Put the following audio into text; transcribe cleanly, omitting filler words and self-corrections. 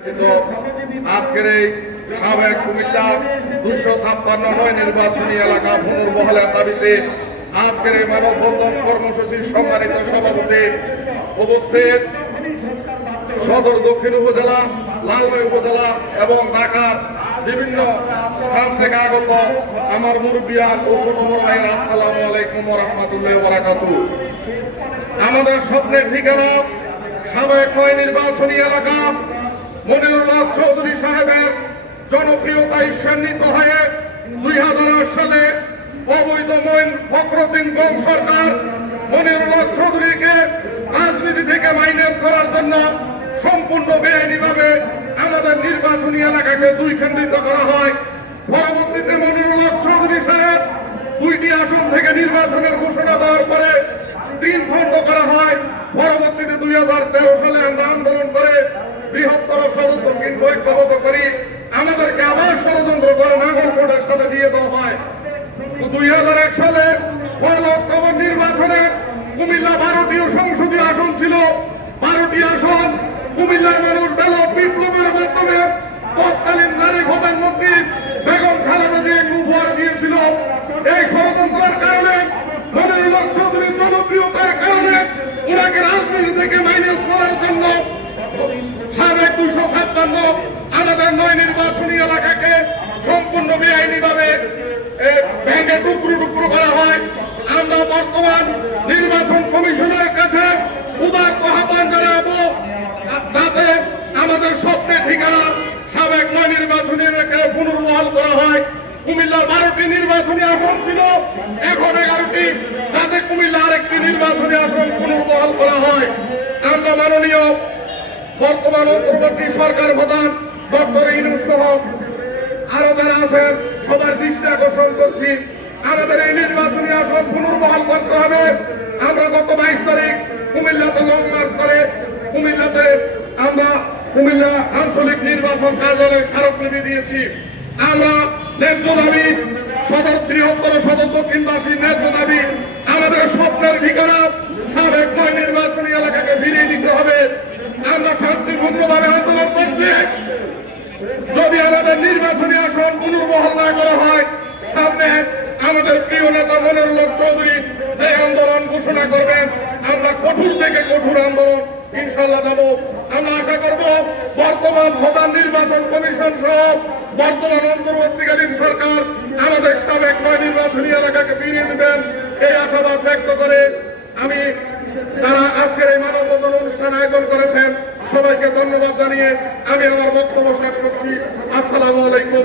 আজকের এই সাবেক কুমিল্লা 256 নির্বাচনী এলাকা পুনর্বহালের দাবিতে আজকের এই মানববন্ধন কর্মসূচির সম্মানিত সভাপতি উপস্থিত সদর দক্ষিণ উপজেলা, লালমাই উপজেলা এবং ঢাকার বিভিন্ন স্থান থেকে আগত আমার মুরব্বিয়ান ও ছোট বড় ভাইয়েরা, আসসালামু আলাইকুম ওয়া রাহমাতুল্লাহি ওয়া বারাকাতুহু। আমাদের স্বপ্নের ঠিকানা সাবেক 9 নির্বাচনী এলাকা মনিরুল হক চৌধুরী সাহেবের জনপ্রিয়তা ঈর্ষান্বিত হয়ে 2008 সালে অবৈধ মঈন ফখরুদ্দিন গং সরকার মনিরুল হক চৌধুরীকে রাজনীতি থেকে মাইনাস করার জন্য সম্পূর্ণ বেআইনিভাবে আমাদের নির্বাচনী এলাকাকে দুই খণ্ডিত করা হয়। পরবর্তীতে মনিরুল হক চৌধুরী সাহেব 2টি আসন থেকে নির্বাচনের ঘোষণা দেওয়ার পরে 3 খণ্ড করা হয়। পরবর্তীতে 2013 সালে আমরা আন্দোলন করে বৃহত্তর সদর দক্ষিণ ঐক্যবদ্ধ করি, আমাদেরকে আবার ষড়যন্ত্র করে নাগরকোটের সাথে দিয়ে দেওয়া হয়। 2001 সালে 1 অক্টোবর নির্বাচনে কুমিল্লা 12টি সংসদীয় আসন ছিল। 12টি আসন কুমিল্লার মানুষ ব্যালট বিপ্লবের মাধ্যমে তৎকালীন নারী প্রধানমন্ত্রী বেগম খালেদা জিয়াকে উপহার দিয়েছিল। এই ষড়যন্ত্রের কারণে মনিরুল হক চৌধুরীর জনপ্রিয়তার কারণে ওনাকে রাজনীতি থেকে মাইনাস করার জন্য সাবেক 256 আমাদের 9 নির্বাচনী এলাকাকে সম্পূর্ণ বেআইনিভাবে ভেঙে টুকরো টুকরো করা হয়। আমরা বর্তমান নির্বাচন কমিশনের কাছে উদারত আহ্বান জানাবো যাতে আমাদের স্বপ্নের ঠিকানা সাবেক 9 নির্বাচনী এলাকায় পুনর্বহাল করা হয়। কুমিল্লার 12টি নির্বাচনী আসন ছিল, এখন 11টি, যাতে কুমিল্লা আরেকটি নির্বাচনী আসন পুনর্বহাল করা হয়। আমরা মাননীয় বর্তমান অন্তর্বর্তী সরকার প্রধান ডক্টর ইউনূস সহ আরো যারা আছেন সবার দৃষ্টি আকর্ষণ করছি, আমাদের এই নির্বাচনী আসন পুনর্বহাল করতে হবে। আমরা গত 22 তারিখ কুমিল্লাতে লং মার্চ করে আমরা কুমিল্লা আঞ্চলিক নির্বাচন কার্যালয়ে স্মারকলিপি দিয়েছি। আমরা ন্যায্য দাবি বৃহত্তর সদর দক্ষিণবাসীর ন্যায্য দাবি, আমাদের স্বপ্নের ঠিকানা সাবেক 9 নির্বাচনী এলাকাকে ফিরিয়ে দিতে হবে। আমরা শান্তিপূর্ণভাবে আন্দোলন করছি। যদি আমাদের নির্বাচনী আসন পুনর্বহাল না করা হয়, সামনে আমাদের প্রিয় নেতা মনিরুল হক চৌধুরী যে আন্দোলন ঘোষণা করবেন, আমরা কঠোর থেকে কঠোর আন্দোলন ইনশাআল্লাহ দেব। আমরা আশা করব বর্তমান প্রধান নির্বাচন কমিশন সহ বর্তমান অন্তর্বর্তীকালীন সরকার আমাদের সাবেক 9 নির্বাচনী এলাকাকে ফিরিয়ে দেবেন, এই আশাবাদ ব্যক্ত করে আমি যারা আজকের এই মানববন্ধন অনুষ্ঠান আয়োজন করেছেন সবাইকে ধন্যবাদ জানিয়ে আমি আমার বক্তব্য শেষ করছি। আসসালামু আলাইকুম।